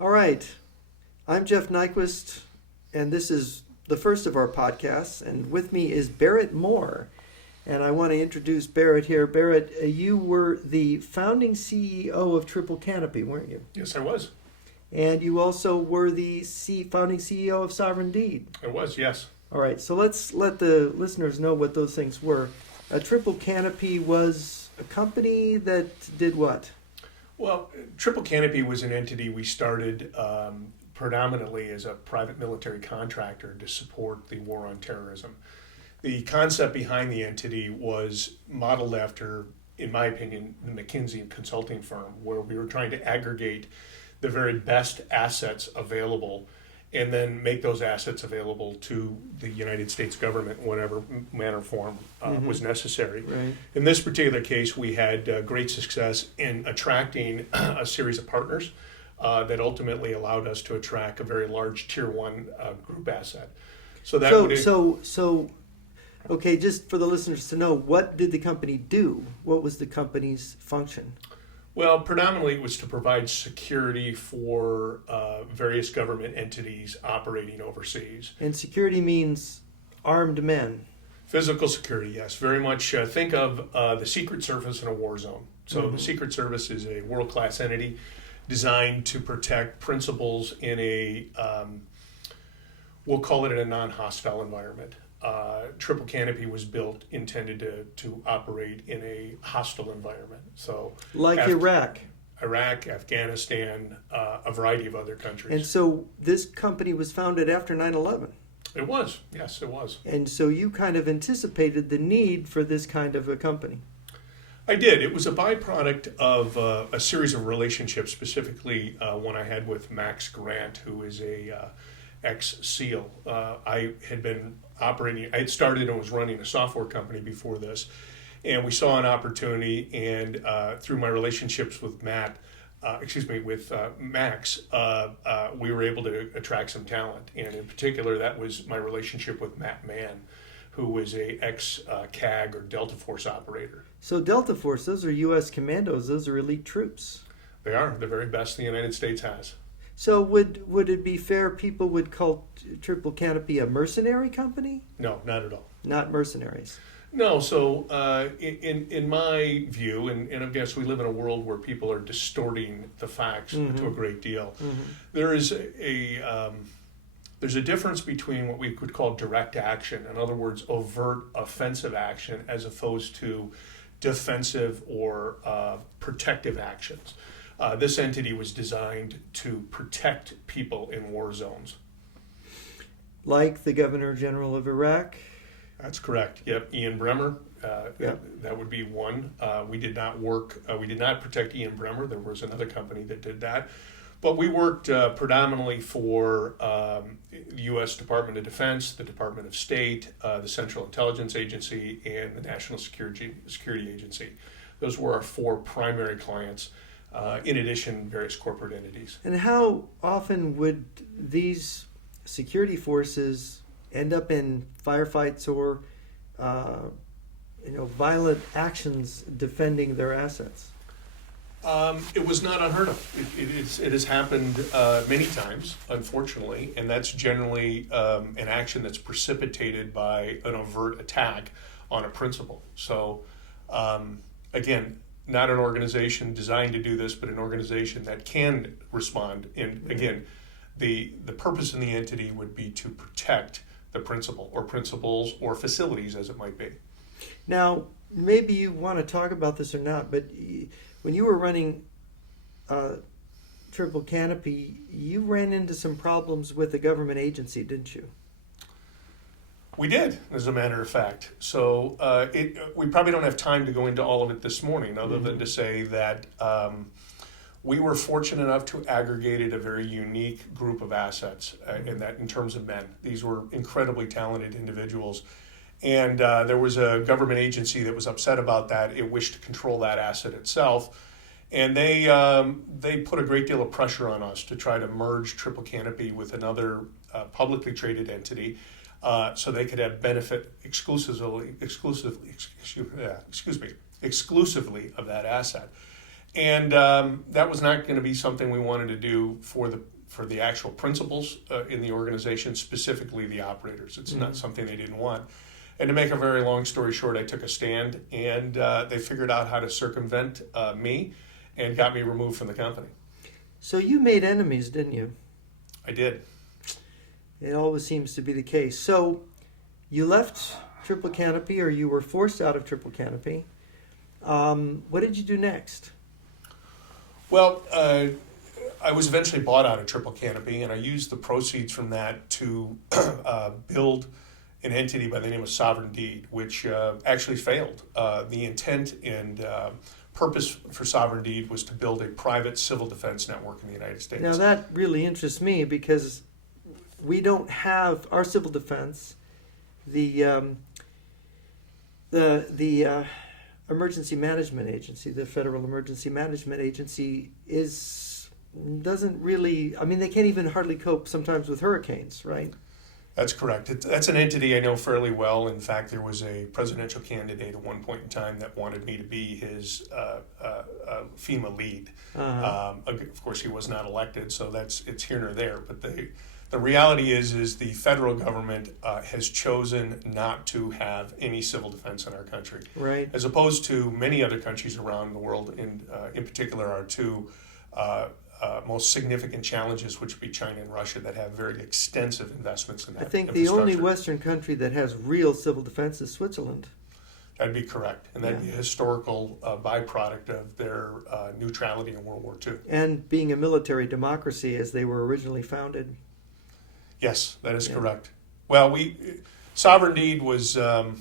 All right. I'm Jeff Nyquist, and this is the first of our podcasts. And with me is Barrett Moore. And I want to introduce Barrett here. Barrett, you were the founding CEO of Triple Canopy, weren't you? Yes, I was. And you also were the founding CEO of Sovereign Deed. I was, yes. All right, so let's let the listeners know what those things were. Triple Canopy was a company that did what? Well, Triple Canopy was an entity we started predominantly as a private military contractor to support the war on terrorism. The concept behind the entity was modeled after, in my opinion, the McKinsey consulting firm, where we were trying to aggregate the very best assets available and then make those assets available to the United States government in whatever manner or form was necessary. Right. In this particular case, we had great success in attracting a series of partners that ultimately allowed us to attract a very large tier one group asset. Okay, just for the listeners to know, what did the company do? What was the company's function? Well, predominantly it was to provide security for various government entities operating overseas. And security means armed men. Physical security, yes. Very much think of the Secret Service in a war zone. So the Secret Service is a world-class entity designed to protect principals in a, we'll call it a non-hostile environment. Triple Canopy was built intended to operate in a hostile environment. So like Iraq, Afghanistan, a variety of other countries. And so this company was founded after 9/11. It was, yes, it was. And so you kind of anticipated the need for this kind of a company. I did. It was a byproduct of a series of relationships, specifically one I had with Max Grant, who is a ex-SEAL. I had started and was running a software company before this, and we saw an opportunity, and through my relationships with Max, we were able to attract some talent, and in particular, that was my relationship with Matt Mann, who was a ex-CAG or Delta Force operator. So Delta Force, those are U.S. commandos, those are elite troops. They are the very best the United States has. So would it be fair people would call Triple Canopy a mercenary company? No, not at all. Not mercenaries. No, so in my view, and I guess we live in a world where people are distorting the facts to a great deal. There is there's a difference between what we could call direct action, in other words, overt offensive action, as opposed to defensive or protective actions. This entity was designed to protect people in war zones. Like the Governor General of Iraq? That's correct. Yep, Ian Bremmer. That would be one. We did not protect Ian Bremmer. There was another company that did that. But we worked predominantly for the U.S. Department of Defense, the Department of State, the Central Intelligence Agency, and the National Security Agency. Those were our four primary clients. In addition, various corporate entities. And how often would these security forces end up in firefights or violent actions defending their assets? It was not unheard of. It has happened many times, unfortunately, and that's generally an action that's precipitated by an overt attack on a principal. So, again, not an organization designed to do this, but an organization that can respond. And again, the purpose in the entity would be to protect the principal or principals or facilities, as it might be. Now, maybe you want to talk about this or not, but when you were running Triple Canopy, you ran into some problems with a government agency, didn't you? We did, as a matter of fact. So we probably don't have time to go into all of it this morning, other than to say that we were fortunate enough to aggregate a very unique group of assets in terms of men. These were incredibly talented individuals. And there was a government agency that was upset about that. It wished to control that asset itself. And they put a great deal of pressure on us to try to merge Triple Canopy with another publicly traded entity so they could have benefit exclusively of that asset. And that was not going to be something we wanted to do for the actual principals in the organization, specifically the operators. It's not something they didn't want. And to make a very long story short, I took a stand, and they figured out how to circumvent me and got me removed from the company. So you made enemies, didn't you? I did. It always seems to be the case. So you left Triple Canopy, or you were forced out of Triple Canopy. What did you do next? Well, I was eventually bought out of Triple Canopy, and I used the proceeds from that to build an entity by the name of Sovereign Deed, which actually failed. The intent and purpose for Sovereign Deed was to build a private civil defense network in the United States. Now that really interests me, because we don't have our civil defense. The Emergency Management Agency, the Federal Emergency Management Agency, doesn't really. I mean, they can't even hardly cope sometimes with hurricanes, right? That's correct. That's an entity I know fairly well. In fact, there was a presidential candidate at one point in time that wanted me to be his FEMA lead. Uh-huh. Of course, he was not elected, so it's here nor there. But the reality is the federal government has chosen not to have any civil defense in our country, Right. as opposed to many other countries around the world. In particular, our two most significant challenges, which would be China and Russia, that have very extensive investments in that. I think the only Western country that has real civil defense is Switzerland. That'd be correct, and that'd be a historical byproduct of their neutrality in World War II. And being a military democracy as they were originally founded. Yes, that is correct. Well, Sovereign Deed was, I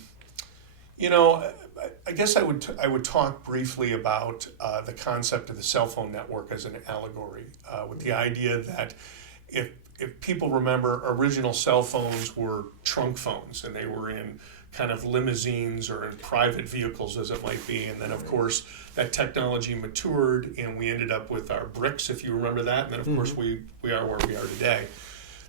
guess I would talk briefly about the concept of the cell phone network as an allegory, with the idea that if people remember, original cell phones were trunk phones, and they were in kind of limousines or in private vehicles, as it might be. And then, of course, that technology matured, and we ended up with our bricks, if you remember that. And then, of course, we are where we are today.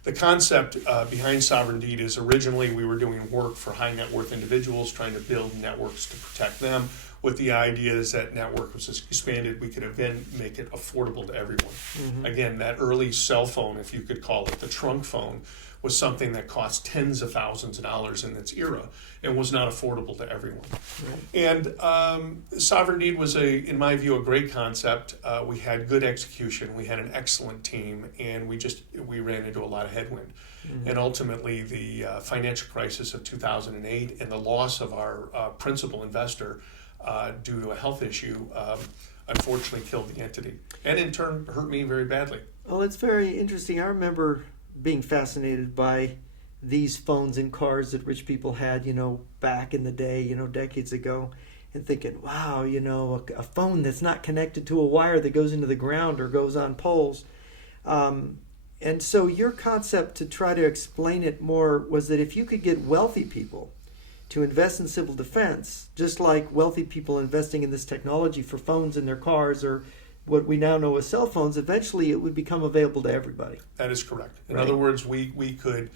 The concept behind Sovereign Deed is originally we were doing work for high net worth individuals, trying to build networks to protect them, with the idea is that network was expanded, we could then make it affordable to everyone. Again, that early cell phone, if you could call it the trunk phone, was something that cost tens of thousands of dollars in its era and was not affordable to everyone. And Sovereign Deed was, in my view, a great concept. We had good execution, we had an excellent team, and we ran into a lot of headwind. And ultimately, the financial crisis of 2008 and the loss of our principal investor due to a health issue unfortunately killed the entity, and in turn hurt me very badly. Well, it's very interesting. I remember being fascinated by these phones in cars that rich people had, back in the day, decades ago, and thinking, wow, a phone that's not connected to a wire that goes into the ground or goes on poles. And so your concept, to try to explain it more, was that if you could get wealthy people to invest in civil defense, just like wealthy people investing in this technology for phones in their cars, or what we now know as cell phones, eventually it would become available to everybody. That is correct. In Right. other words, we could,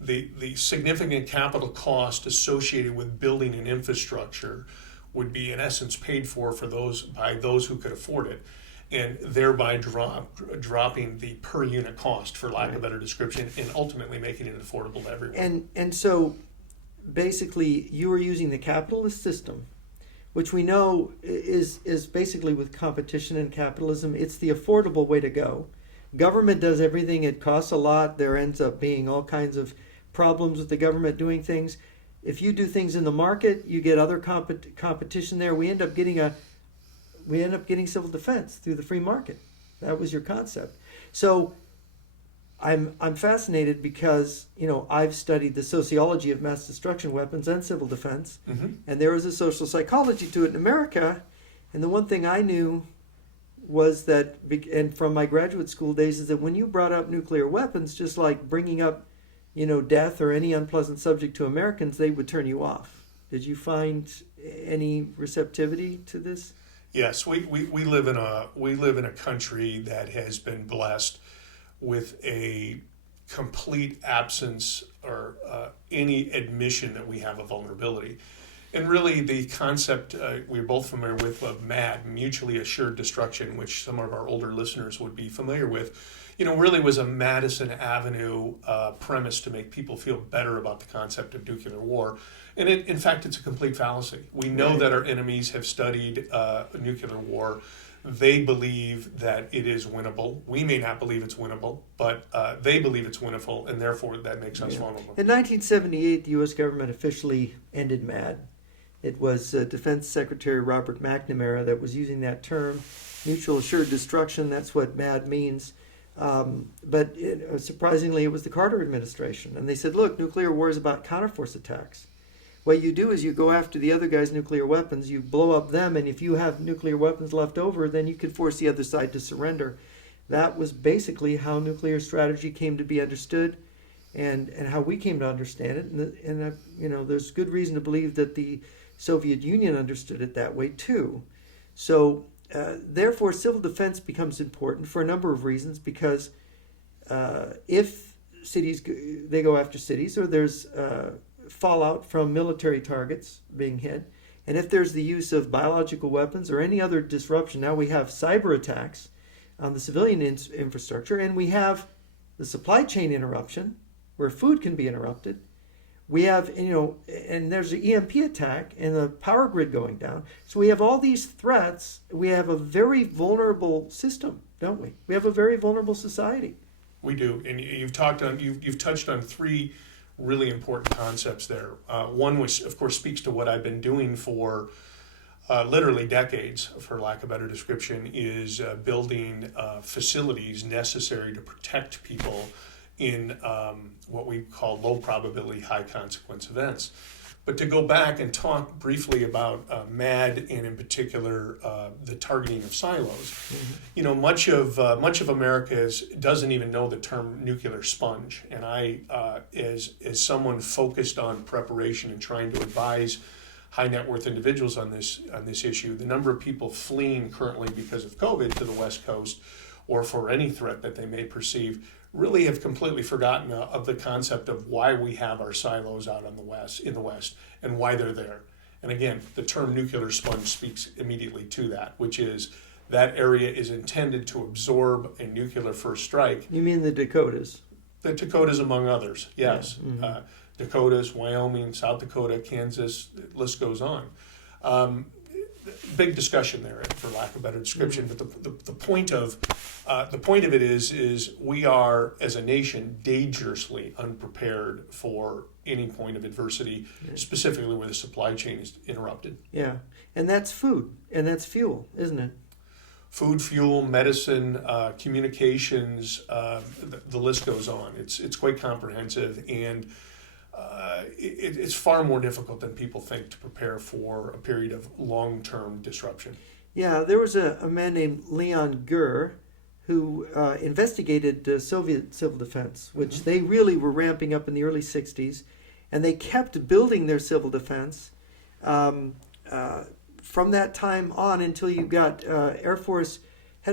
the significant capital cost associated with building an infrastructure would be in essence paid for by those who could afford it, and thereby dropping the per unit cost, for lack of a better description, and ultimately making it affordable to everyone. And so basically you were using the capitalist system, which we know is basically, with competition and capitalism, it's the affordable way to go. Government does everything, it costs a lot, there ends up being all kinds of problems with the government doing things. If you do things in the market, you get other competition there. We end up getting civil defense through the free market. That was your concept. So I'm fascinated because I've studied the sociology of mass destruction weapons and civil defense, and there is a social psychology to it in America. And the one thing I knew was that, and from my graduate school days, is that when you brought up nuclear weapons, just like bringing up death or any unpleasant subject to Americans, they would turn you off. Did you find any receptivity to this? Yes, we live in a country that has been blessed with a complete absence or any admission that we have a vulnerability. And really, the concept we're both familiar with of MAD, mutually assured destruction, which some of our older listeners would be familiar with, really was a Madison Avenue premise to make people feel better about the concept of nuclear war. And in fact, it's a complete fallacy. We know that our enemies have studied nuclear war. They believe that it is winnable. We may not believe it's winnable, but they believe it's winnable, and therefore that makes us vulnerable. In 1978, the U.S. government officially ended MAD. It was Defense Secretary Robert McNamara that was using that term, mutual assured destruction. That's what MAD means. But surprisingly, it was the Carter administration. And they said, look, nuclear war is about counterforce attacks. What you do is you go after the other guy's nuclear weapons, you blow up them, and if you have nuclear weapons left over, then you could force the other side to surrender. That was basically how nuclear strategy came to be understood, and how we came to understand it. And there's good reason to believe that the Soviet Union understood it that way too. So therefore, civil defense becomes important for a number of reasons, because if cities, they go after cities, or there's fallout from military targets being hit, and if there's the use of biological weapons or any other disruption, now we have cyber attacks on the civilian infrastructure, and we have the supply chain interruption where food can be interrupted. We have, and there's the EMP attack and the power grid going down. So we have all these threats. We have a very vulnerable system, don't we? We have a very vulnerable society. We do, and you've touched on three really important concepts there. One, which of course speaks to what I've been doing for literally decades, for lack of a better description, is building facilities necessary to protect people in what we call low probability, high consequence events. But to go back and talk briefly about MAD, and in particular the targeting of silos, much of America doesn't even know the term nuclear sponge. And I, as someone focused on preparation and trying to advise high net worth individuals on this issue, the number of people fleeing currently because of COVID to the West Coast, or for any threat that they may perceive, really have completely forgotten of the concept of why we have our silos out in the West, and why they're there. And again, the term nuclear sponge speaks immediately to that, which is that area is intended to absorb a nuclear first strike. You mean the Dakotas? The Dakotas, among others, yes. Yeah. Mm-hmm. Dakotas, Wyoming, South Dakota, Kansas, the list goes on. Big discussion there, for lack of a better description. Mm-hmm. But the point of it is we are, as a nation, dangerously unprepared for any point of adversity, specifically where the supply chain is interrupted. Yeah, and that's food, and that's fuel, isn't it? Food, fuel, medicine, communications, the list goes on. It's quite comprehensive, and it's far more difficult than people think to prepare for a period of long-term disruption. Yeah, there was a man named Leon Gurr who investigated Soviet civil defense, which they really were ramping up in the early 60s, and they kept building their civil defense from that time on until you got head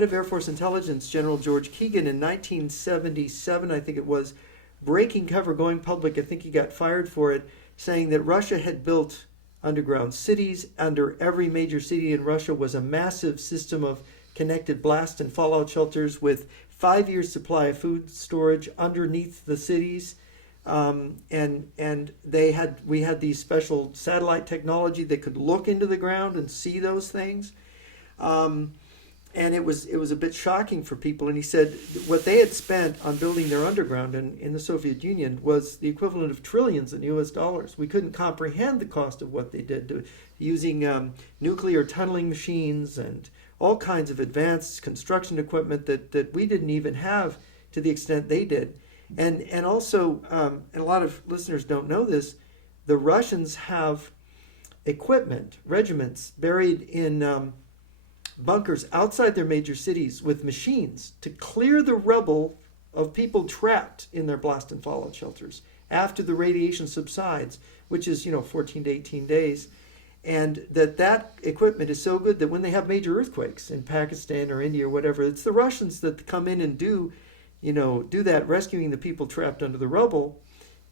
of Air Force Intelligence, General George Keegan, in 1977, I think it was, breaking cover, going public. I think he got fired for it, saying that Russia had built underground cities. Under every major city in Russia was a massive system of connected blast and fallout shelters with 5 years supply of food storage underneath the cities. And we had these special satellite technology that could look into the ground and see those things. And it was a bit shocking for people. And he said what they had spent on building their underground in the Soviet Union was the equivalent of trillions in U.S. dollars. We couldn't comprehend the cost of what they did, using nuclear tunneling machines and all kinds of advanced construction equipment that we didn't even have to the extent they did. And also, and a lot of listeners don't know this, the Russians have equipment, regiments buried in bunkers outside their major cities with machines to clear the rubble of people trapped in their blast and fallout shelters after the radiation subsides, which is 14 to 18 days. And that equipment is so good that when they have major earthquakes in Pakistan or India or whatever, it's the Russians that come in and do that, rescuing the people trapped under the rubble,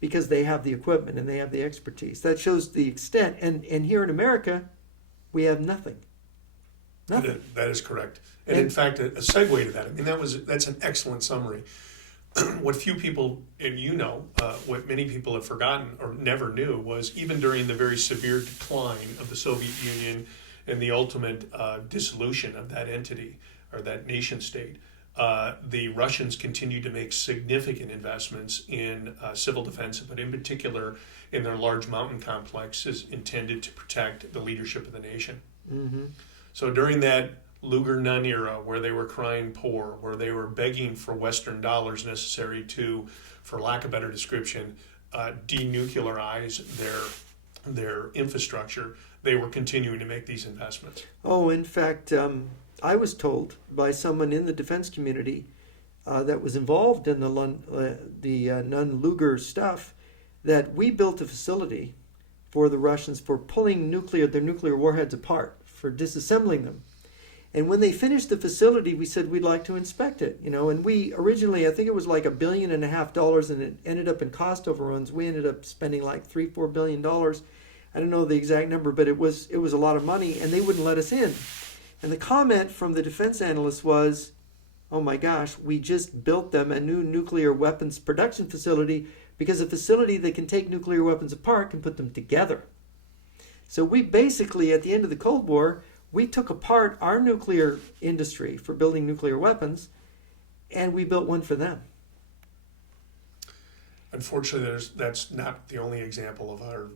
because they have the equipment and they have the expertise. That shows the extent. And here in America, we have nothing. Nothing. That is correct. And in fact, a segue to that, I mean, that's an excellent summary. What few people, and what many people have forgotten or never knew was even during the very severe decline of the Soviet Union and the ultimate dissolution of that entity or that nation state, the Russians continued to make significant investments in civil defense, but in particular in their large mountain complexes intended to protect the leadership of the nation. Mm-hmm. So during that Lugar Nun era, where they were crying poor, where they were begging for Western dollars necessary to, for lack of a better description, denuclearize their infrastructure, they were continuing to make these investments. Oh, in fact, I was told by someone in the defense community that was involved in the Nun-Lugar stuff that we built a facility for the Russians for pulling their nuclear warheads apart, for disassembling them. And when they finished the facility, we said we'd like to inspect it, and we originally, I think it was like $1.5 billion, and it ended up in cost overruns. We ended up spending like $3-4 billion. I don't know the exact number, but it was a lot of money, and they wouldn't let us in. And the comment from the defense analyst was, oh my gosh, we just built them a new nuclear weapons production facility because a facility that can take nuclear weapons apart can put them together. So we basically, at the end of the Cold War, we took apart our nuclear industry for building nuclear weapons, and we built one for them. Unfortunately, that's not the only example of our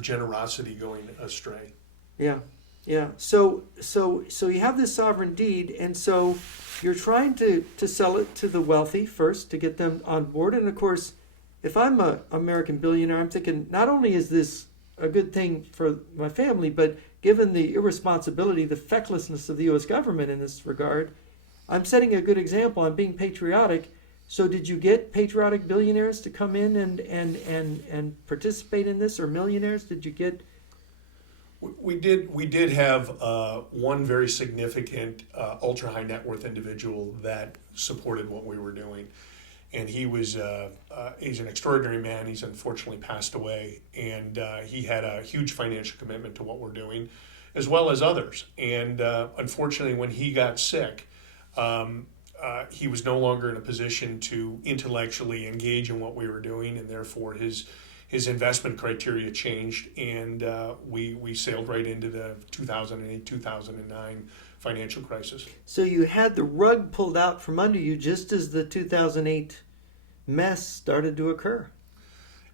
generosity going astray. Yeah. So you have this sovereign deed, and so you're trying to sell it to the wealthy first to get them on board. And of course, if I'm an American billionaire, I'm thinking not only is this a good thing for my family, but given the irresponsibility, the fecklessness of the U.S. government in this regard, I'm setting a good example. I'm being patriotic. So did you get patriotic billionaires to come in and participate in this, or millionaires? Did you get? We did have one very significant ultra high net worth individual that supported what we were doing, and he's an extraordinary man. He's unfortunately passed away, and he had a huge financial commitment to what we're doing, as well as others. And unfortunately, when he got sick, he was no longer in a position to intellectually engage in what we were doing, and therefore his investment criteria changed, and we sailed right into the 2008-2009 financial crisis. So you had the rug pulled out from under you just as the 2008 mess started to occur.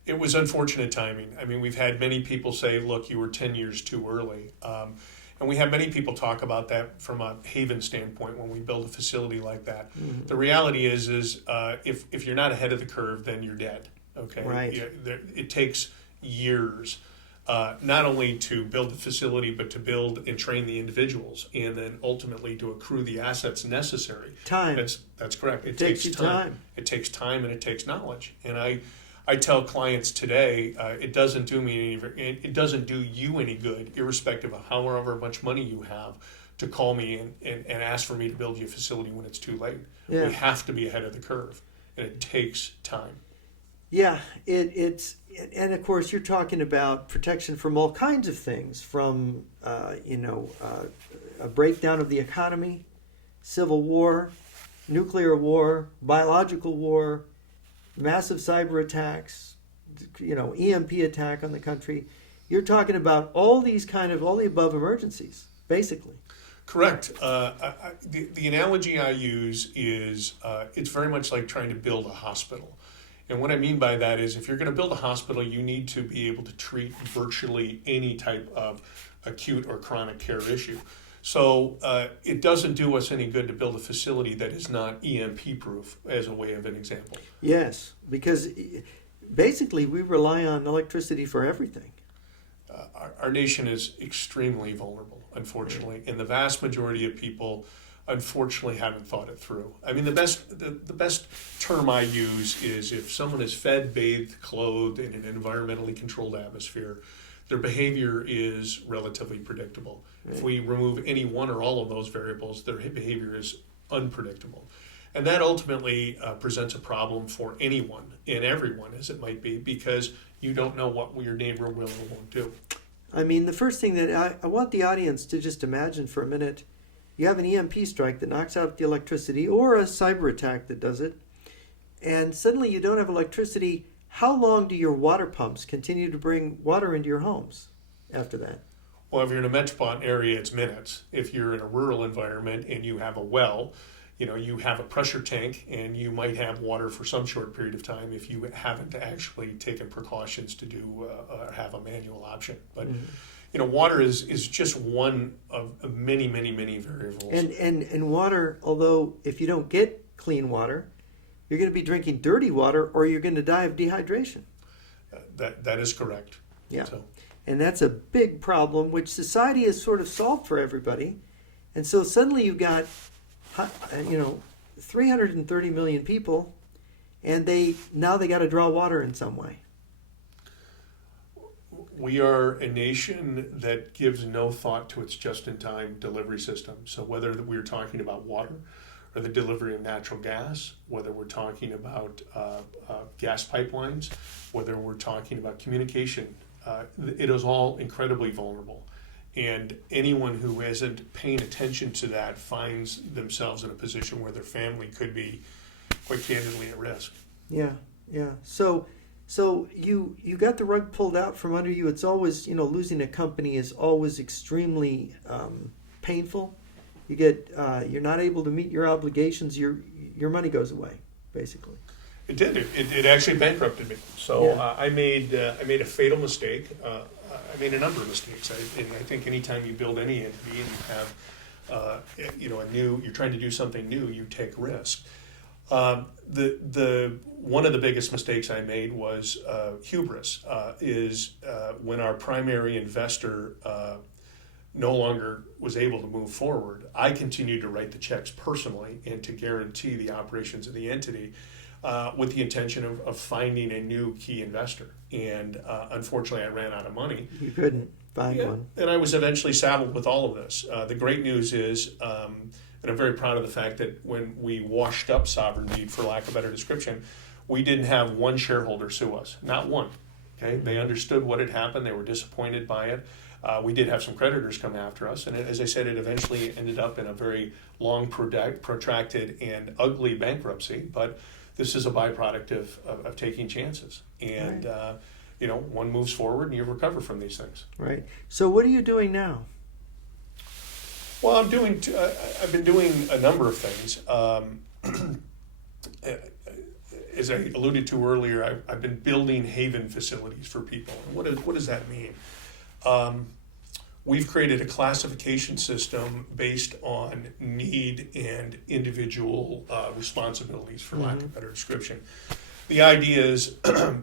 It was unfortunate timing. I mean, we've had many people say, look, you were 10 years too early. And we have many people talk about that from a Haven standpoint when we build a facility like that. Mm-hmm. The reality is if you're not ahead of the curve, then you're dead. Okay, right. It takes years, not only to build the facility, but to build and train the individuals, and then ultimately to accrue the assets necessary. Time. That's correct. It takes time. It takes time, and it takes knowledge. And I tell clients today, it doesn't do you any good, irrespective of however much money you have, to call me and ask for me to build you a facility when it's too late. Yeah. We have to be ahead of the curve, and it takes time. Yeah, it's and of course you're talking about protection from all kinds of things, from a breakdown of the economy, civil war, nuclear war, biological war, massive cyber attacks, EMP attack on the country. You're talking about all the above emergencies, basically. Correct. The analogy I use is it's very much like trying to build a hospital. And what I mean by that is if you're going to build a hospital, you need to be able to treat virtually any type of acute or chronic care issue. So it doesn't do us any good to build a facility that is not EMP proof, as a way of an example. Yes, because basically we rely on electricity for everything. Our nation is extremely vulnerable, unfortunately, and the vast majority of people unfortunately haven't thought it through. I mean, the best term I use is if someone is fed, bathed, clothed in an environmentally controlled atmosphere, their behavior is relatively predictable. Right. If we remove any one or all of those variables, their behavior is unpredictable. And that ultimately presents a problem for anyone and everyone, as it might be, because you don't know what your neighbor will or won't do. I mean, the first thing that I want the audience to just imagine for a minute, you have an EMP strike that knocks out the electricity, or a cyber attack that does it, and suddenly you don't have electricity. How long do your water pumps continue to bring water into your homes after that? Well, if you're in a metropolitan area, it's minutes. If you're in a rural environment and you have a well, you have a pressure tank, and you might have water for some short period of time if you haven't actually taken precautions to do have a manual option. But water is just one of many, many, many variables. And water, although if you don't get clean water, you're going to be drinking dirty water, or you're going to die of dehydration. That is correct. Yeah. So. And that's a big problem, which society has sort of solved for everybody. And so suddenly you've got 330 million people, and they got to draw water in some way. We are a nation that gives no thought to its just-in-time delivery system. So whether we're talking about water or the delivery of natural gas, whether we're talking about gas pipelines, whether we're talking about communication, it is all incredibly vulnerable. And anyone who isn't paying attention to that finds themselves in a position where their family could be, quite candidly, at risk. Yeah. So you got the rug pulled out from under you. It's always, losing a company is always extremely painful. You're not able to meet your obligations. Your money goes away, basically. It did. It actually bankrupted me. So Yeah. I made a fatal mistake. I made a number of mistakes. And I think anytime you build any entity and you have you're trying to do something new, you take risk. The one of the biggest mistakes I made was hubris. When our primary investor no longer was able to move forward, I continued to write the checks personally and to guarantee the operations of the entity with the intention of finding a new key investor. And unfortunately, I ran out of money. You couldn't find one. And I was eventually saddled with all of this. The great news is, and I'm very proud of the fact that when we washed up Sovereign Deed, for lack of a better description, we didn't have one shareholder sue us. Not one. Okay, they understood what had happened. They were disappointed by it. We did have some creditors come after us, and as I said, it eventually ended up in a very long, protracted, and ugly bankruptcy. But this is a byproduct of taking chances, and right. One moves forward, and you recover from these things. Right. So, what are you doing now? Well, I've been doing a number of things. As I alluded to earlier, I've been building haven facilities for people. And what does that mean? We've created a classification system based on need and individual responsibilities, for lack of a better description. The idea is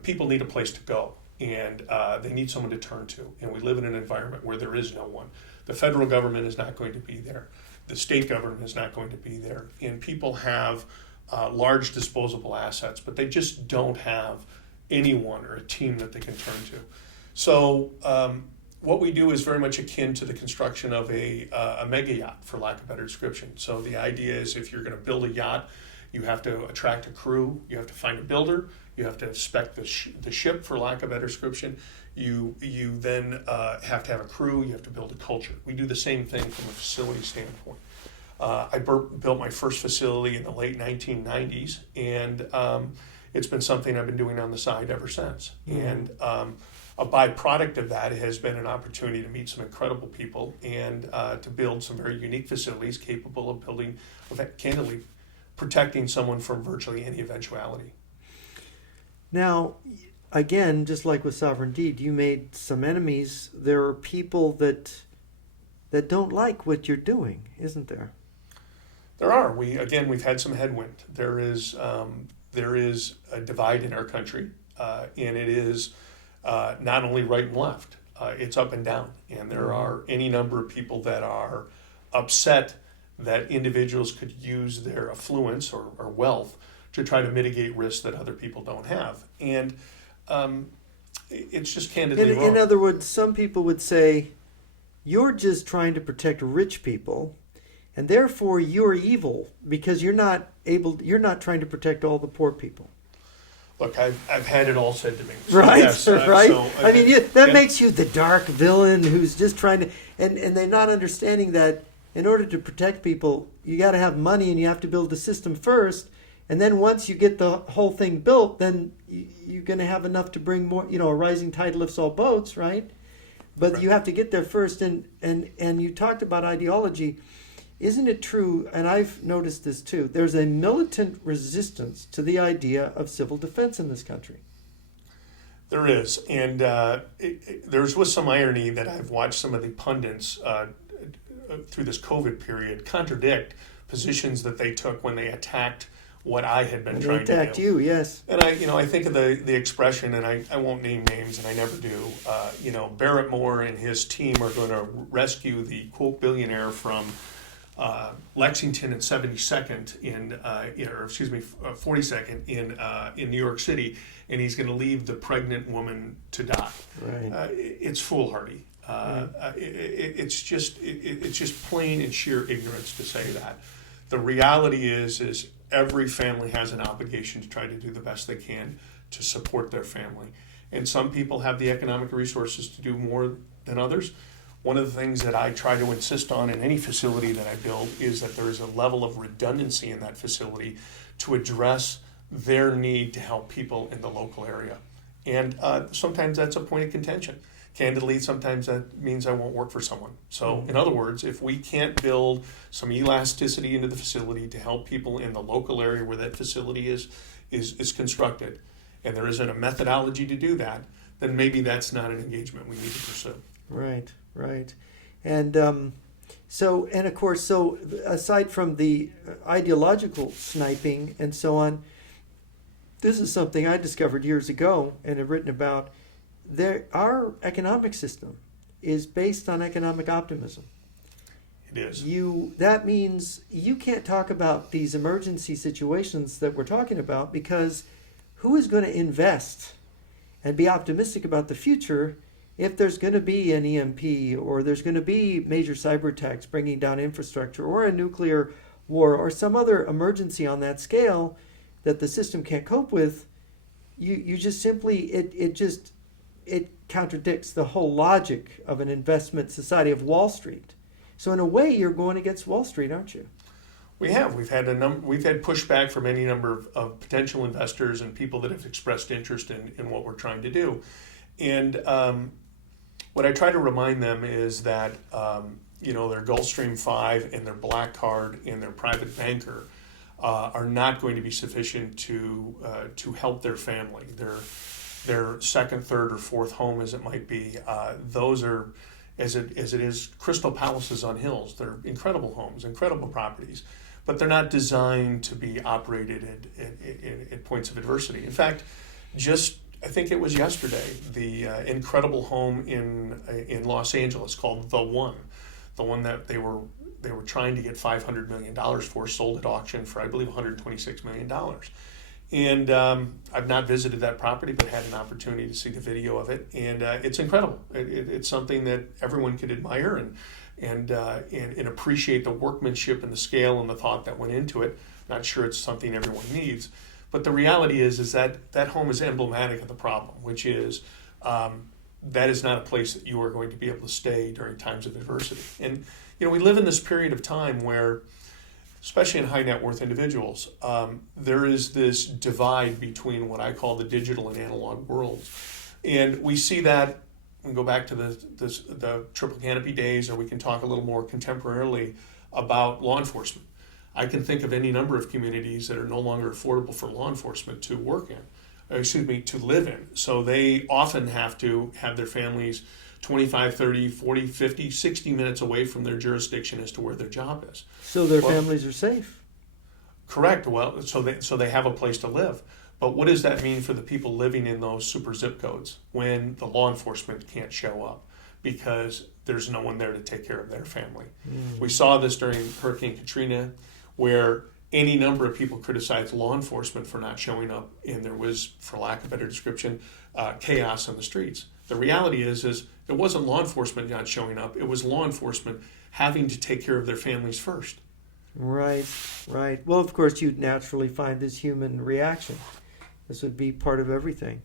people need a place to go, and they need someone to turn to. And we live in an environment where there is no one. The federal government is not going to be there. The state government is not going to be there. And people have large disposable assets, but they just don't have anyone or a team that they can turn to. So what we do is very much akin to the construction of a mega yacht, for lack of a better description. So the idea is, if you're going to build a yacht, you have to attract a crew, you have to find a builder, you have to spec the ship, for lack of a better description. You then have to have a crew, you have to build a culture. We do the same thing from a facility standpoint. I built my first facility in the late 1990s, and it's been something I've been doing on the side ever since. And a byproduct of that has been an opportunity to meet some incredible people and to build some very unique facilities capable of candidly protecting someone from virtually any eventuality. Now, again, just like with Sovereign Deed, you made some enemies. There are people that don't like what you're doing, isn't there? There are. We've had some headwind. There is a divide in our country, and it is not only right and left. It's up and down, and there are any number of people that are upset that individuals could use their affluence or wealth to try to mitigate risks that other people don't have. And it's just candidly wrong. In other words, some people would say, you're just trying to protect rich people, and therefore you're evil because you're not trying to protect all the poor people. Look, I've had it all said to me. So Right, yes, right. So, I mean, that makes you the dark villain who's just trying to, and they're not understanding that in order to protect people, you got to have money and you have to build the system first, and then once you get the whole thing built, then you're going to have enough to bring more. A rising tide lifts all boats, right? But Right. you have to get there first, and you talked about ideology. Isn't it true, and I've noticed this too, there's a militant resistance to the idea of civil defense in this country? There is, and there's with some irony that I've watched some of the pundits through this COVID period contradict positions that they took when they attacked what I had been trying to do. They attacked you, yes. And I think of the expression, and I won't name names, and I never do. Barrett Moore and his team are going to rescue the quote billionaire from Lexington and 72nd 42nd in New York City, and he's going to leave the pregnant woman to die. Right. It's foolhardy. It's just plain and sheer ignorance to say that. The reality is every family has an obligation to try to do the best they can to support their family, and some people have the economic resources to do more than others. One of the things that I try to insist on in any facility that I build is that there is a level of redundancy in that facility to address their need to help people in the local area. And sometimes that's a point of contention. Candidly, sometimes that means I won't work for someone. So, in other words, if we can't build some elasticity into the facility to help people in the local area where that facility is constructed, and there isn't a methodology to do that, then maybe that's not an engagement we need to pursue. Right. And of course, aside from the ideological sniping and so on, this is something I discovered years ago and have written about. Our economic system is based on economic optimism. It is. That means you can't talk about these emergency situations that we're talking about, because who is going to invest and be optimistic about the future if there's going to be an EMP, or there's going to be major cyber attacks bringing down infrastructure, or a nuclear war, or some other emergency on that scale that the system can't cope with? You just simply, it contradicts the whole logic of an investment society of Wall Street. So in a way, you're going against Wall Street, aren't you? We have. We've had pushback from any number of potential investors and people that have expressed interest in what we're trying to do. And what I try to remind them is that their Gulfstream 5 and their black card and their private banker are not going to be sufficient to help their family. Their second, third, or fourth home, as it might be, those are, as it is, crystal palaces on hills. They're incredible homes, incredible properties, but they're not designed to be operated at points of adversity. In fact, I think it was yesterday, the incredible home in Los Angeles called the one that they were trying to get $500 million for, sold at auction for, I believe, $126 million. And I've not visited that property, but had an opportunity to see the video of it, and it's incredible. It's something that everyone could admire and appreciate the workmanship and the scale and the thought that went into it. Not sure it's something everyone needs. But the reality is that home is emblematic of the problem, which is that is not a place that you are going to be able to stay during times of adversity. And we live in this period of time where, especially in high net worth individuals, there is this divide between what I call the digital and analog worlds. And we see that, we can go back to the triple canopy days, or we can talk a little more contemporarily about law enforcement. I can think of any number of communities that are no longer affordable for law enforcement to live in. So they often have to have their families 25, 30, 40, 50, 60 minutes away from their jurisdiction as to where their job is. So their families are safe. Correct. Well, so they have a place to live. But what does that mean for the people living in those super zip codes when the law enforcement can't show up because there's no one there to take care of their family? We saw this during Hurricane Katrina, where any number of people criticized law enforcement for not showing up, and there was, for lack of a better description, chaos on the streets. The reality is it wasn't law enforcement not showing up, it was law enforcement having to take care of their families first. Right, right. Well, of course, you'd naturally find this human reaction. This would be part of everything.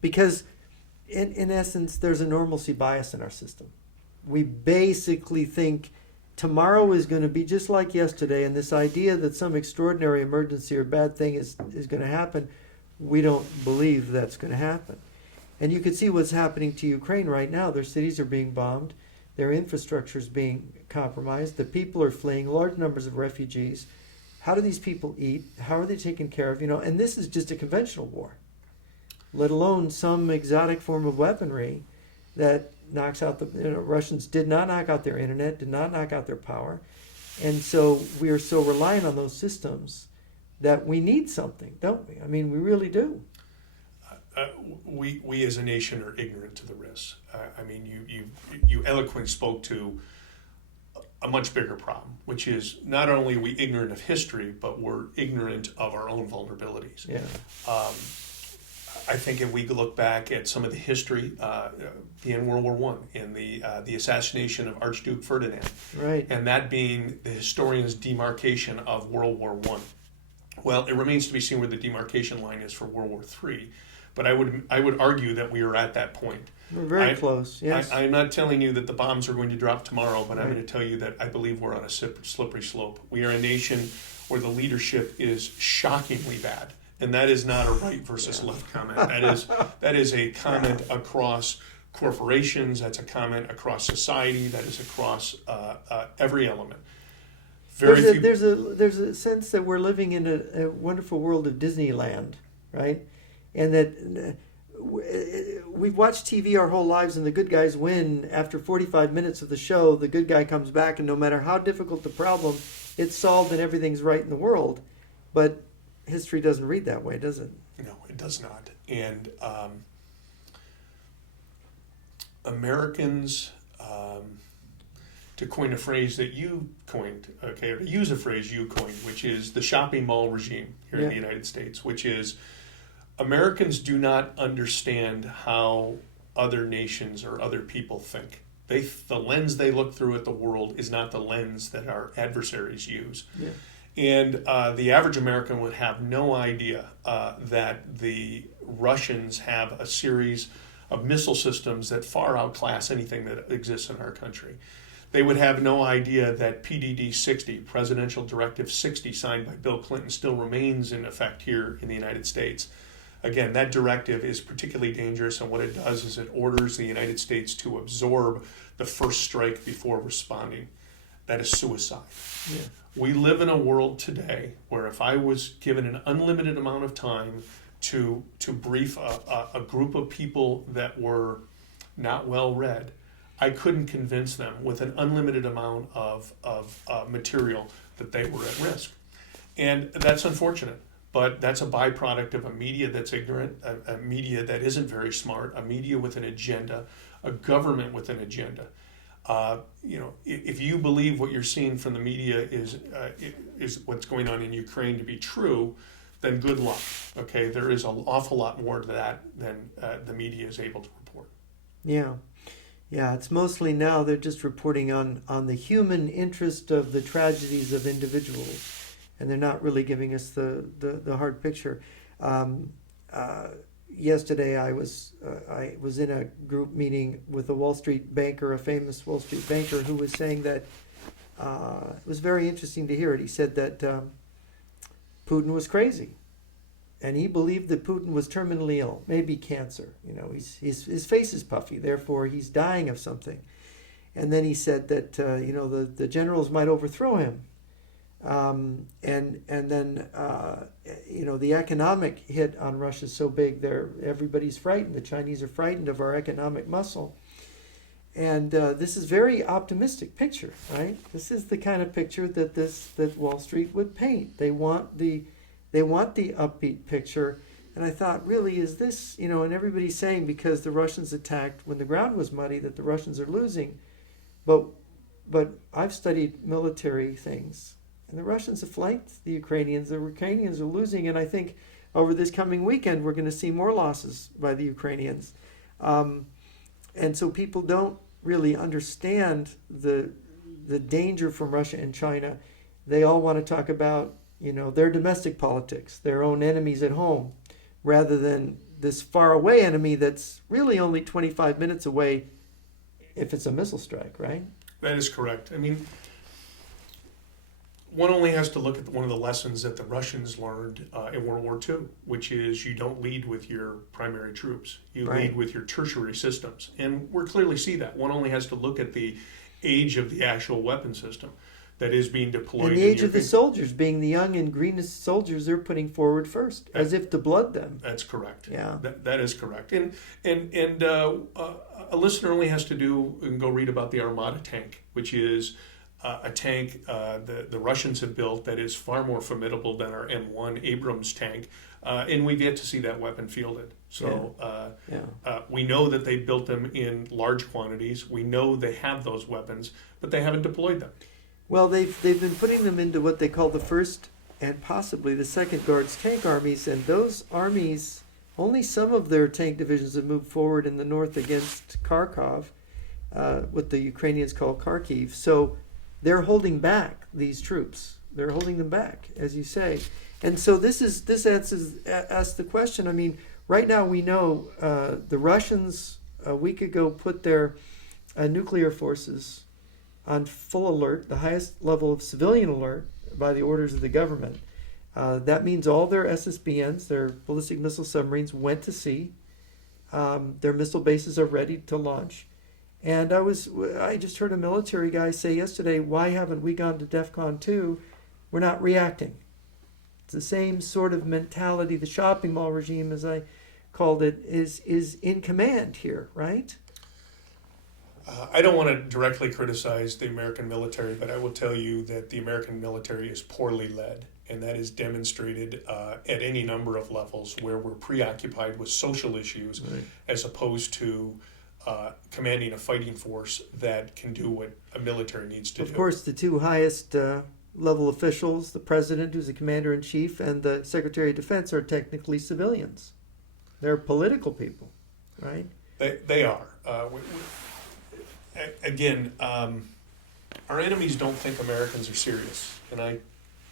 Because, in essence, there's a normalcy bias in our system. We basically think tomorrow is going to be just like yesterday, and this idea that some extraordinary emergency or bad thing is going to happen, we don't believe that's going to happen. And you can see what's happening to Ukraine right now. Their cities are being bombed. Their infrastructure is being compromised. The people are fleeing, large numbers of refugees. How do these people eat? How are they taken care of? And this is just a conventional war, let alone some exotic form of weaponry that knocks out Russians did not knock out their internet, did not knock out their power. And so we are so reliant on those systems that we need something, don't we? I mean, we really do. We as a nation are ignorant to the risks. I mean, you eloquently spoke to a much bigger problem, which is not only are we ignorant of history, but we're ignorant of our own vulnerabilities. Yeah. I think if we look back at some of the history, in World War One, in the assassination of Archduke Ferdinand, right, and that being the historian's demarcation of World War One. Well, it remains to be seen where the demarcation line is for World War III. But I would argue that we are at that point. We're very close, yes. I'm not telling you that the bombs are going to drop tomorrow, but right. I'm going to tell you that I believe we're on a slippery slope. We are a nation where the leadership is shockingly bad. And that is not a right versus left comment. That is a comment across corporations. That's a comment across society. That is across every element. There's a sense that we're living in a wonderful world of Disneyland, right? And that we've watched TV our whole lives, and the good guys win. After 45 minutes of the show, the good guy comes back, and no matter how difficult the problem, it's solved and everything's right in the world. But history doesn't read that way, does it? No, it does not. And Americans, to coin a phrase that you coined, okay, or to use a phrase you coined, which is the shopping mall regime here in the United States, which is Americans do not understand how other nations or other people think. The lens they look through at the world is not the lens that our adversaries use. Yeah. And the average American would have no idea that the Russians have a series of missile systems that far outclass anything that exists in our country. They would have no idea that PDD 60, Presidential Directive 60, signed by Bill Clinton, still remains in effect here in the United States. Again, that directive is particularly dangerous, and what it does is it orders the United States to absorb the first strike before responding. That is suicide. Yeah. We live in a world today where if I was given an unlimited amount of time to brief a group of people that were not well read, I couldn't convince them with an unlimited amount of material that they were at risk. And that's unfortunate. But that's a byproduct of a media that's ignorant, a media that isn't very smart, a media with an agenda, a government with an agenda. If you believe what you're seeing from the media is what's going on in Ukraine to be true, then good luck. Okay, there is an awful lot more to that than the media is able to report. Yeah, it's mostly now they're just reporting on the human interest of the tragedies of individuals. And they're not really giving us the hard picture. Yesterday, I was in a group meeting with a Wall Street banker, a famous Wall Street banker, who was saying that it was very interesting to hear it. He said that Putin was crazy, and he believed that Putin was terminally ill, maybe cancer. His face is puffy, therefore he's dying of something. And then he said that the generals might overthrow him. And then the economic hit on Russia is so big, everybody's frightened. The Chinese are frightened of our economic muscle, and this is very optimistic picture, right? This is the kind of picture that Wall Street would paint. They want the upbeat picture, and I thought, really, is this And everybody's saying because the Russians attacked when the ground was muddy that the Russians are losing, but I've studied military things. And the Russians have flanked the Ukrainians. The Ukrainians are losing, and I think over this coming weekend we're going to see more losses by the Ukrainians. And so people don't really understand the danger from Russia and China. they all want to talk about, their domestic politics, their own enemies at home, rather than this far away enemy that's really only 25 minutes away if it's a missile strike, right? That is correct. I mean, one only has to look at one of the lessons that the Russians learned in World War II, which is you don't lead with your primary troops. You Right. lead with your tertiary systems. And we clearly see that. One only has to look at the age of the actual weapon system that is being deployed. And the age of the soldiers, being the young and greenest soldiers, they're putting forward first, as if to blood them. That's correct. Yeah. That is correct. And a listener only has to go read about the Armata tank, which is a tank the Russians have built that is far more formidable than our M1 Abrams tank, and we've yet to see that weapon fielded. So we know that they built them in large quantities. We know they have those weapons, but they haven't deployed them. Well, they've been putting them into what they call the first and possibly the second Guards tank armies, and those armies, only some of their tank divisions have moved forward in the north against Kharkov, what the Ukrainians call Kharkiv. So they're holding back these troops. They're holding them back, as you say. And so this asks the question. I mean, right now we know the Russians a week ago put their nuclear forces on full alert, the highest level of civilian alert by the orders of the government. That means all their SSBNs, their ballistic missile submarines, went to sea. Their missile bases are ready to launch. And I just heard a military guy say yesterday, why haven't we gone to DEFCON 2? We're not reacting. It's the same sort of mentality, the shopping mall regime, as I called it, is in command here, right? I don't want to directly criticize the American military, but I will tell you that the American military is poorly led, and that is demonstrated at any number of levels where we're preoccupied with social issues as opposed to commanding a fighting force that can do what a military needs to do. Of course, the two highest level officials, the president, who's the commander-in-chief, and the secretary of defense, are technically civilians. They're political people, right? They are. Again, our enemies don't think Americans are serious, and I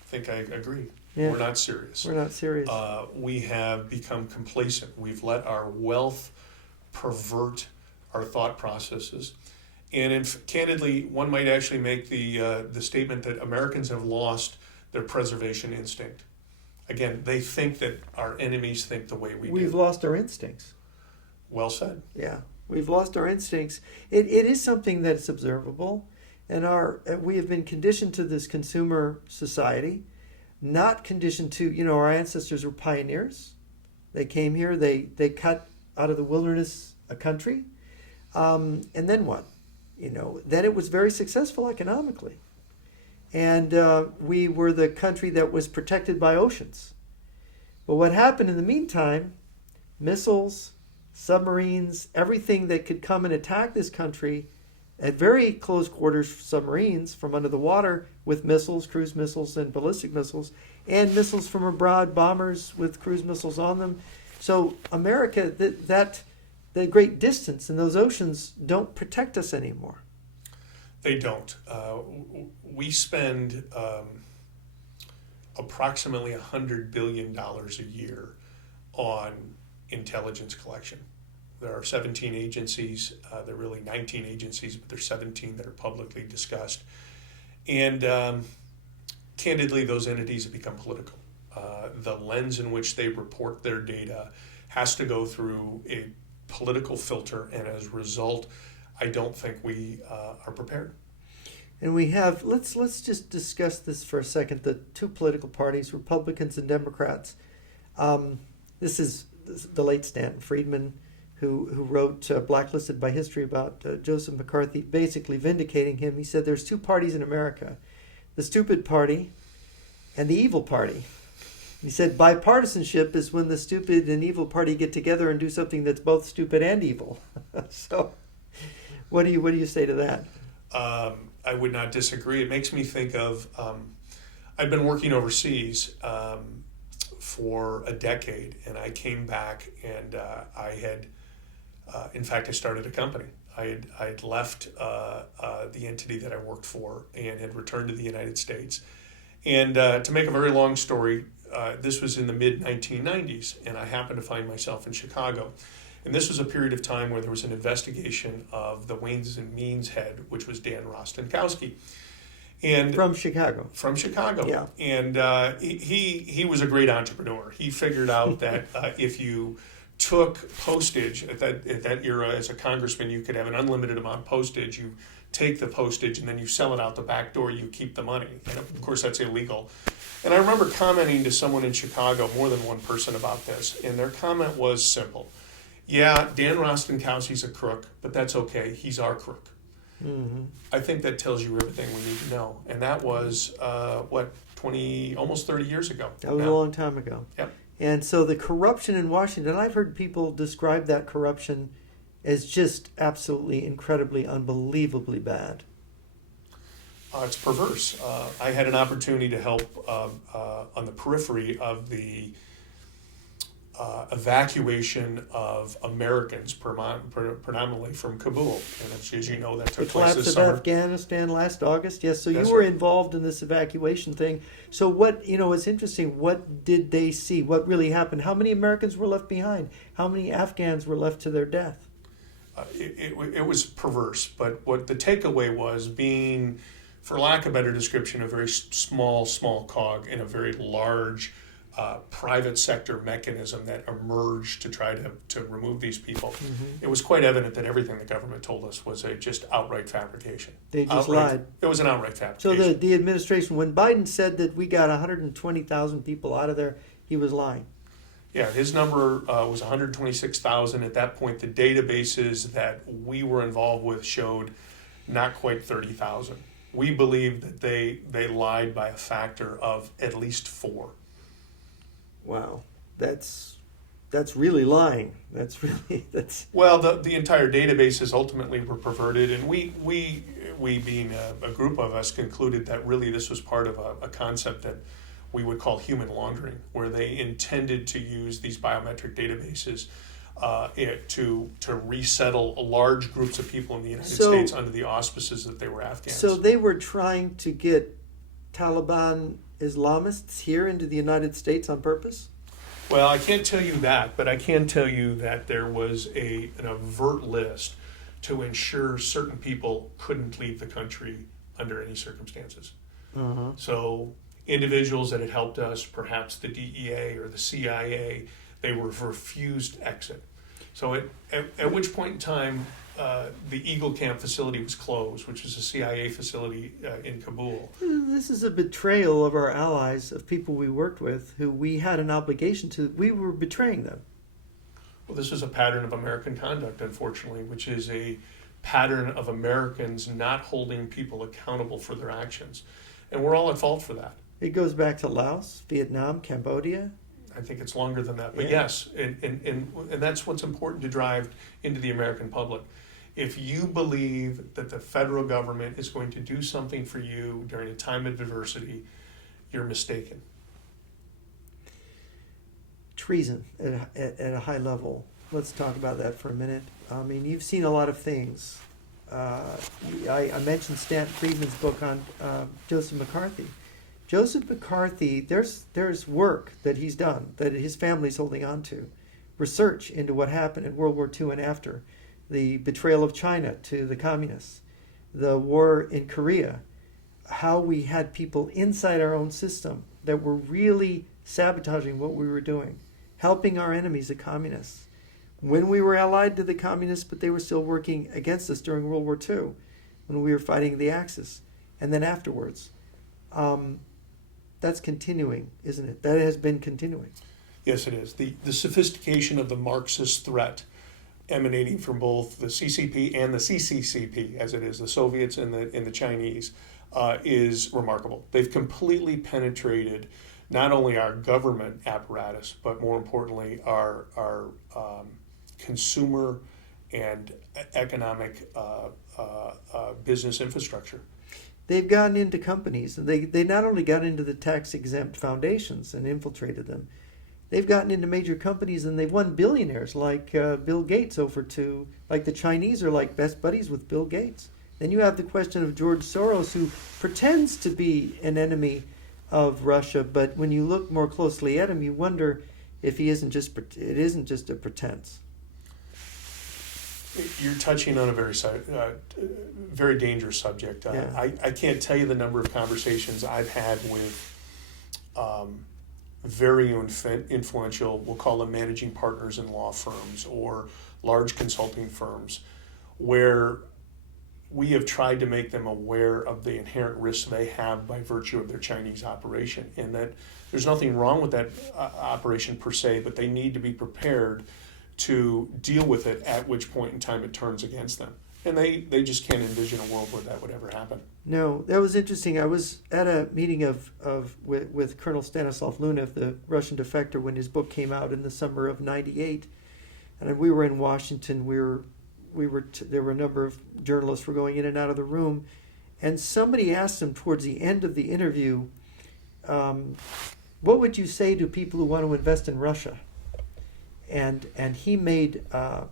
think I agree. Yeah. We're not serious. We're not serious. We have become complacent. We've let our wealth pervert our thought processes. And candidly, one might actually make the statement that Americans have lost their preservation instinct. Again, they think that our enemies think the way we do. We've lost our instincts. Well said. Yeah, we've lost our instincts. It is something that's observable, and we have been conditioned to this consumer society, not conditioned to, our ancestors were pioneers. They came here, they cut out of the wilderness a country, and then what? Then it was very successful economically. And we were the country that was protected by oceans. But what happened in the meantime, missiles, submarines, everything that could come and attack this country at very close quarters, submarines from under the water with missiles, cruise missiles and ballistic missiles, and missiles from abroad, bombers with cruise missiles on them. So America, the great distance in those oceans don't protect us anymore. They don't. We spend approximately $100 billion a year on intelligence collection. There are 17 agencies. There are really 19 agencies, but there's 17 that are publicly discussed. And candidly, those entities have become political. The lens in which they report their data has to go through a political filter, and as a result, I don't think we are prepared. And we have, let's just discuss this for a second, the two political parties, Republicans and Democrats. This is the late Stanton Friedman, who wrote Blacklisted by History about Joseph McCarthy, basically vindicating him. He said there's two parties in America, the stupid party and the evil party. He said bipartisanship is when the stupid and evil party get together and do something that's both stupid and evil. So what do you say to that? I would not disagree. It makes me think of, I've been working overseas for a decade, and I came back and I had, in fact, I started a company. I had left the entity that I worked for and had returned to the United States. And to make a very long story, this was in the mid-1990s, and I happened to find myself in Chicago. And this was a period of time where there was an investigation of the Ways and Means head, which was Dan Rostenkowski. And From Chicago. From Chicago. Yeah. And he was a great entrepreneur. He figured out that if you took postage at that era as a congressman, you could have an unlimited amount of postage. You take the postage and then you sell it out the back door, you keep the money. And of course that's illegal. And I remember commenting to someone in Chicago, more than one person, about this, and their comment was simple. Yeah, Dan Rostenkowski's a crook, but that's okay. He's our crook. Mm-hmm. I think that tells you everything we need to know. And that was, almost 30 years ago. That was a long time ago. Yep. And so the corruption in Washington, I've heard people describe that corruption as just absolutely, incredibly, unbelievably bad. It's perverse. I had an opportunity to help on the periphery of the evacuation of Americans, predominantly from Kabul. And as you know, that took place this summer. The collapse of Afghanistan last August. Yes, so That's you were right. involved in this evacuation thing. So what, it's interesting. What did they see? What really happened? How many Americans were left behind? How many Afghans were left to their death? It was perverse, but what the takeaway was, being, for lack of a better description, a very small cog in a very large private sector mechanism that emerged to try to remove these people. Mm-hmm. It was quite evident that everything the government told us was a just outright fabrication. They just lied. It was an outright fabrication. So the administration, when Biden said that we got 120,000 people out of there, he was lying. Yeah, his number was 126,000. At that point, the databases that we were involved with showed not quite 30,000. We believe that they lied by a factor of at least 4. Wow, that's really lying. Well, the entire databases ultimately were perverted, and we being a group of us concluded that really this was part of a concept that we would call human laundering, where they intended to use these biometric databases to resettle large groups of people in the United States under the auspices that they were Afghans. So they were trying to get Taliban Islamists here into the United States on purpose? Well, I can't tell you that, but I can tell you that there was an overt list to ensure certain people couldn't leave the country under any circumstances. Uh-huh. So individuals that had helped us, perhaps the DEA or the CIA, they were refused exit. So at which point in time, the Eagle Camp facility was closed, which was a CIA facility in Kabul. This is a betrayal of our allies, of people we worked with, who we had an obligation to. We were betraying them. Well, this is a pattern of American conduct, unfortunately, which is a pattern of Americans not holding people accountable for their actions. And we're all at fault for that. It goes back to Laos, Vietnam, Cambodia. I think it's longer than that. But yeah. Yes, and that's what's important to drive into the American public. If you believe that the federal government is going to do something for you during a time of adversity, you're mistaken. Treason at a high level. Let's talk about that for a minute. I mean, you've seen a lot of things. I mentioned Stanton Friedman's book on Joseph McCarthy. Joseph McCarthy, there's work that he's done, that his family's holding on to. Research into what happened in World War II and after. The betrayal of China to the communists. The war in Korea. How we had people inside our own system that were really sabotaging what we were doing. Helping our enemies, the communists. When we were allied to the communists, but they were still working against us during World War II, when we were fighting the Axis. And then afterwards. That's continuing, isn't it? That has been continuing. Yes, it is. The sophistication of the Marxist threat emanating from both the CCP and the CCCP, as it is, the Soviets and the Chinese, is remarkable. They've completely penetrated not only our government apparatus, but more importantly, our consumer and economic business infrastructure. They've gotten into companies, and they not only got into the tax-exempt foundations and infiltrated them, they've gotten into major companies and they've won billionaires like Bill Gates over to, like the Chinese are like best buddies with Bill Gates. Then you have the question of George Soros, who pretends to be an enemy of Russia, but when you look more closely at him, you wonder if it isn't just a pretense. You're touching on a very dangerous subject. Yeah. I can't tell you the number of conversations I've had with very influential, we'll call them managing partners in law firms or large consulting firms, where we have tried to make them aware of the inherent risks they have by virtue of their Chinese operation, and that there's nothing wrong with that operation per se, but they need to be prepared to deal with it at which point in time it turns against them. And they just can't envision a world where that would ever happen. No, that was interesting. I was at a meeting with Colonel Stanislav Lunev, the Russian defector, when his book came out in the summer of '98, and we were in Washington. There were a number of journalists were going in and out of the room, and somebody asked him towards the end of the interview, "What would you say to people who want to invest in Russia?" And he made a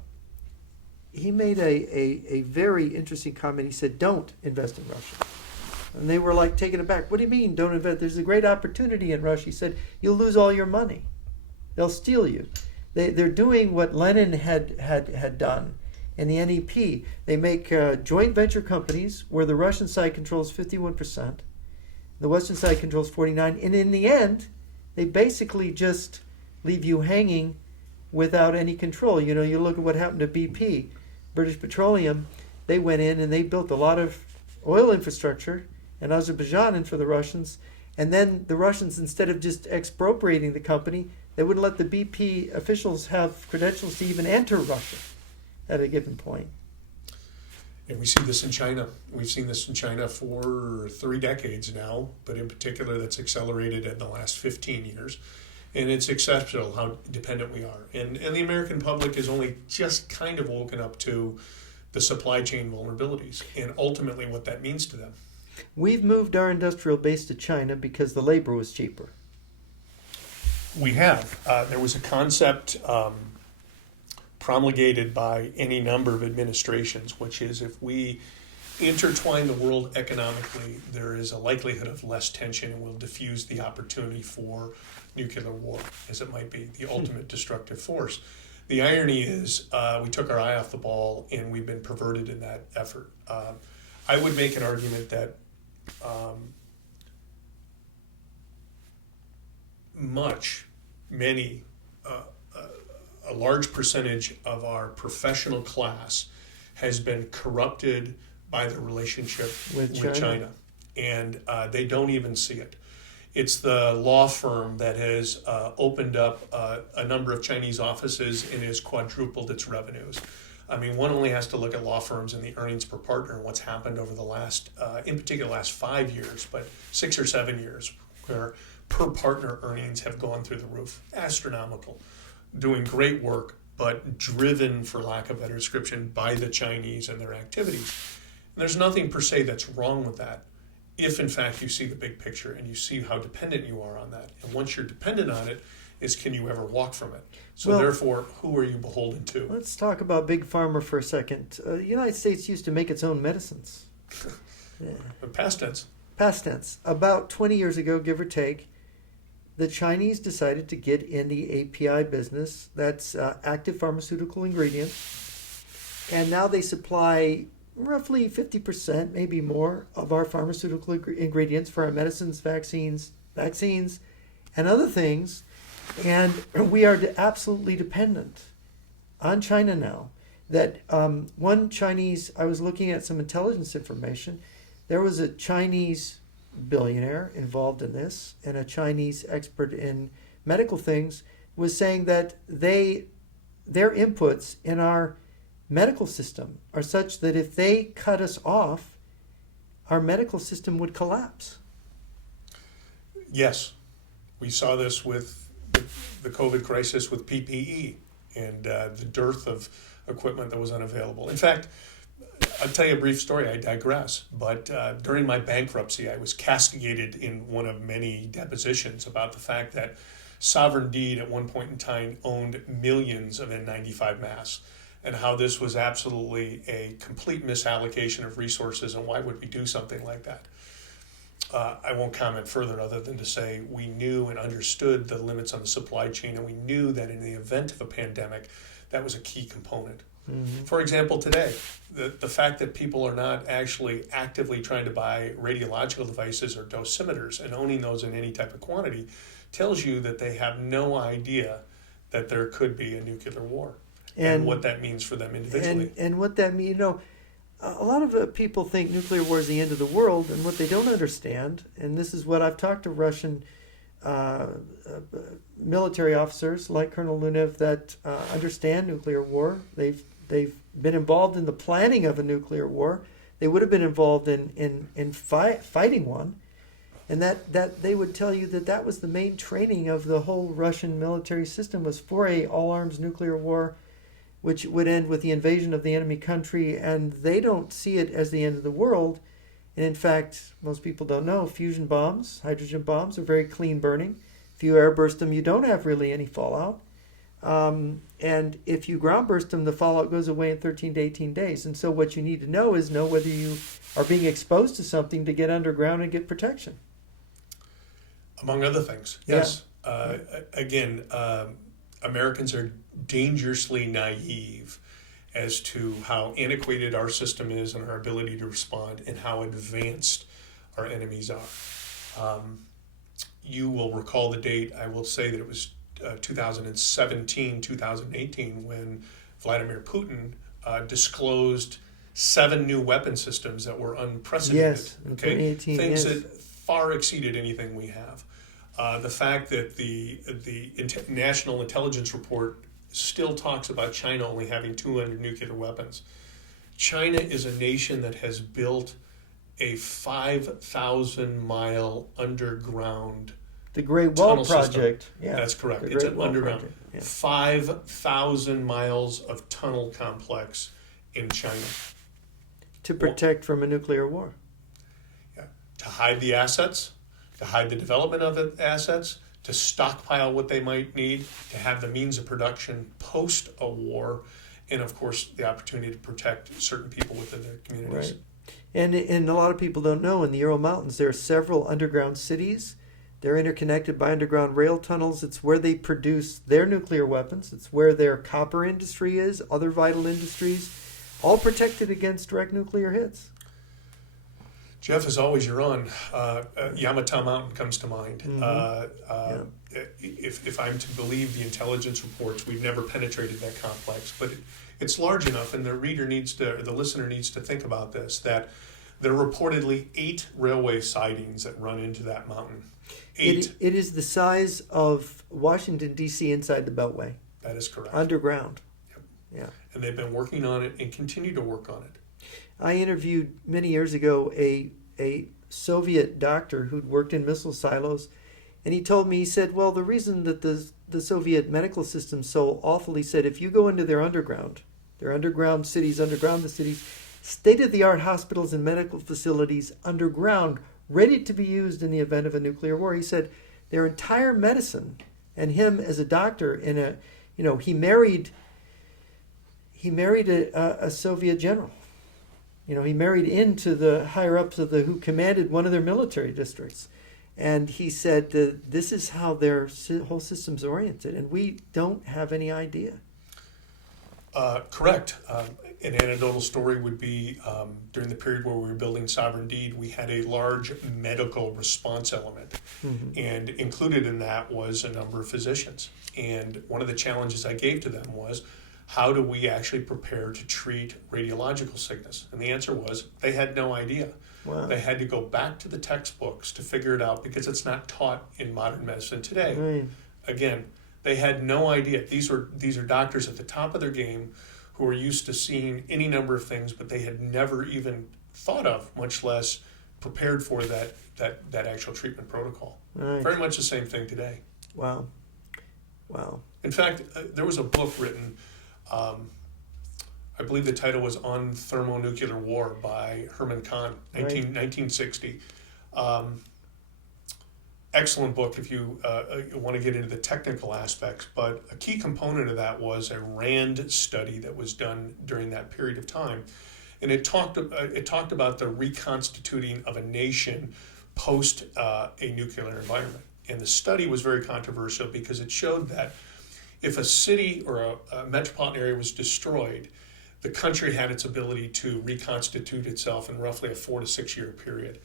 very interesting comment. He said, "Don't invest in Russia." And they were like taken aback. "What do you mean, don't invest? There's a great opportunity in Russia." He said, "You'll lose all your money. They'll steal you." They're doing what Lenin had done in the NEP. They make joint venture companies where the Russian side controls 51%, the Western side controls 49%, and in the end, they basically just leave you hanging without any control. You know, you look at what happened to BP, British Petroleum. They went in and they built a lot of oil infrastructure in Azerbaijan and for the Russians. And then the Russians, instead of just expropriating the company, they wouldn't let the BP officials have credentials to even enter Russia at a given point. And we see this in China. We've seen this in China for 3 decades now, but in particular that's accelerated in the last 15 years. And it's exceptional how dependent we are. And the American public is only just kind of woken up to the supply chain vulnerabilities and ultimately what that means to them. We've moved our industrial base to China because the labor was cheaper. We have. There was a concept promulgated by any number of administrations, which is if we intertwine the world economically, there is a likelihood of less tension and will diffuse the opportunity for nuclear war, as it might be, the ultimate destructive force. The irony is we took our eye off the ball and we've been perverted in that effort. I would make an argument that a large percentage of our professional class has been corrupted by the relationship with China. And they don't even see it. It's the law firm that has opened up a number of Chinese offices and has quadrupled its revenues. I mean, one only has to look at law firms and the earnings per partner and what's happened over the last, in particular, last 5 years, but 6 or 7 years, where per partner earnings have gone through the roof. Astronomical. Doing great work, but driven, for lack of a better description, by the Chinese and their activities. And there's nothing per se that's wrong with that, if in fact you see the big picture and you see how dependent you are on that. And once you're dependent on it, is can you ever walk from it? So therefore, who are you beholden to? Let's talk about Big Pharma for a second. The United States used to make its own medicines. Yeah. Past tense. Past tense. About 20 years ago, give or take, the Chinese decided to get in the API business. That's active pharmaceutical ingredients. And now they supply roughly 50%, maybe more, of our pharmaceutical ingredients for our medicines, vaccines, and other things. And we are absolutely dependent on China now. That one Chinese, I was looking at some intelligence information, there was a Chinese billionaire involved in this, and a Chinese expert in medical things was saying that their inputs in our medical system are such that if they cut us off, our medical system would collapse. Yes, we saw this with the COVID crisis with PPE and the dearth of equipment that was unavailable. In fact, I'll tell you a brief story, I digress, but during my bankruptcy, I was castigated in one of many depositions about the fact that Sovereign Deed at one point in time owned millions of N95 masks, and how this was absolutely a complete misallocation of resources, and why would we do something like that? I won't comment further other than to say we knew and understood the limits on the supply chain, and we knew that in the event of a pandemic, that was a key component. Mm-hmm. For example, today, the fact that people are not actually actively trying to buy radiological devices or dosimeters and owning those in any type of quantity tells you that they have no idea that there could be a nuclear war and what that means for them individually. And what that means, a lot of people think nuclear war is the end of the world, and what they don't understand, and this is what I've talked to Russian military officers like Colonel Lunev that understand nuclear war. They've been involved in the planning of a nuclear war. They would have been involved in fighting one, and that they would tell you that was the main training of the whole Russian military system, was for a all-arms nuclear war, which would end with the invasion of the enemy country, and they don't see it as the end of the world. And in fact, most people don't know, fusion bombs, hydrogen bombs, are very clean burning. If you airburst them, you don't have really any fallout. And if you ground burst them, the fallout goes away in 13 to 18 days. And so what you need to know is whether you are being exposed to something to get underground and get protection. Among other things, yes. Yeah. Again, Americans are dangerously naive as to how antiquated our system is and our ability to respond and how advanced our enemies are. You will recall the date. I will say that it was 2017, 2018, when Vladimir Putin disclosed 7 new weapon systems that were unprecedented. Yes, in 2018, things that far exceeded anything we have. The fact that the National Intelligence Report still talks about China only having 200 nuclear weapons. China is a nation that has built a 5,000-mile underground the Great Wall Project. System. Yeah, that's correct. It's an underground. Yeah. 5,000 miles of tunnel complex in China. To protect from a nuclear war. Yeah. To hide the assets, to hide the development of the assets, to stockpile what they might need, to have the means of production post a war, and of course the opportunity to protect certain people within their communities. Right. And a lot of people don't know, in the Ural Mountains there are several underground cities. They're interconnected by underground rail tunnels. It's where they produce their nuclear weapons. It's where their copper industry is, other vital industries, all protected against direct nuclear hits. Jeff, as always, you're on. Yamata Mountain comes to mind. Mm-hmm. If I'm to believe the intelligence reports, we've never penetrated that complex, but it's large enough, and the listener needs to think about this, that there are reportedly 8 railway sidings that run into that mountain. 8. It is the size of Washington, D.C. inside the Beltway. That is correct. Underground. Yep. Yeah. And they've been working on it and continue to work on it. I interviewed many years ago a Soviet doctor who'd worked in missile silos, and he told me, he said, well, the reason that the Soviet medical system's so awful, he said, if you go into their underground cities, underground the cities, state-of-the-art hospitals and medical facilities underground, ready to be used in the event of a nuclear war. He said their entire medicine, and him as a doctor, he married a Soviet general. He married into the higher ups who commanded one of their military districts. And he said this is how their whole system's oriented, and we don't have any idea. Correct. An anecdotal story would be during the period where we were building Sovereign Deed, we had a large medical response element. Mm-hmm. And included in that was a number of physicians. And one of the challenges I gave to them was, how do we actually prepare to treat radiological sickness? And the answer was they had no idea. Wow. They had to go back to the textbooks to figure it out because it's not taught in modern medicine today. Right. Again, they had no idea. These are doctors at the top of their game who are used to seeing any number of things, but they had never even thought of, much less prepared for that actual treatment protocol. Right. Very much the same thing today. Wow. In fact, there was a book written, I believe the title was On Thermonuclear War by Herman Kahn, 1960. Excellent book if you want to get into the technical aspects, but a key component of that was a RAND study that was done during that period of time. And it talked about the reconstituting of a nation post a nuclear environment. And the study was very controversial because it showed that if a city or a metropolitan area was destroyed, the country had its ability to reconstitute itself in roughly a 4 to 6 year period.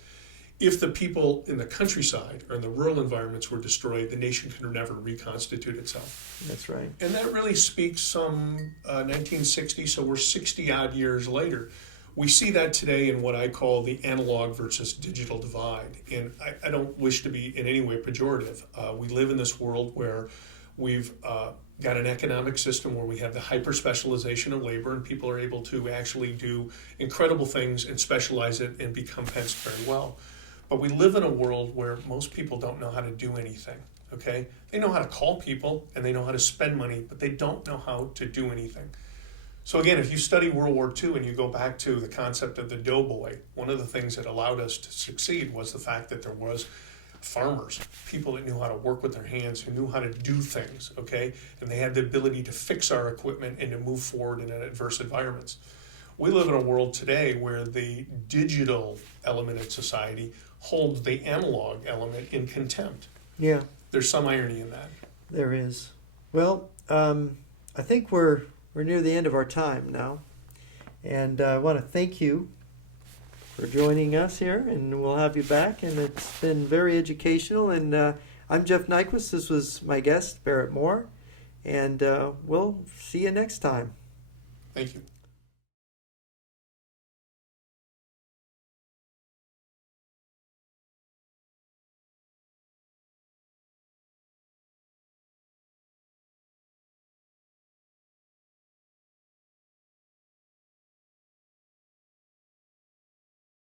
If the people in the countryside or in the rural environments were destroyed, the nation could never reconstitute itself. That's right. And that really speaks some 1960, so we're 60 odd years later. We see that today in what I call the analog versus digital divide. And I don't wish to be in any way pejorative. We live in this world where we've got an economic system where we have the hyper-specialization of labor, and people are able to actually do incredible things and specialize it and become fenced very well. But we live in a world where most people don't know how to do anything, okay? They know how to call people and they know how to spend money, but they don't know how to do anything. So again, if you study World War II and you go back to the concept of the doughboy, one of the things that allowed us to succeed was the fact that there was farmers, people that knew how to work with their hands, who knew how to do things, okay? And they had the ability to fix our equipment and to move forward in adverse environments. We live in a world today where the digital element of society holds the analog element in contempt. Yeah. There's some irony in that. There is. Well, I think we're near the end of our time now. And I want to thank you for joining us here, and we'll have you back. And it's been very educational. And I'm Jeff Nyquist. This was my guest, Barrett Moore. And we'll see you next time. Thank you.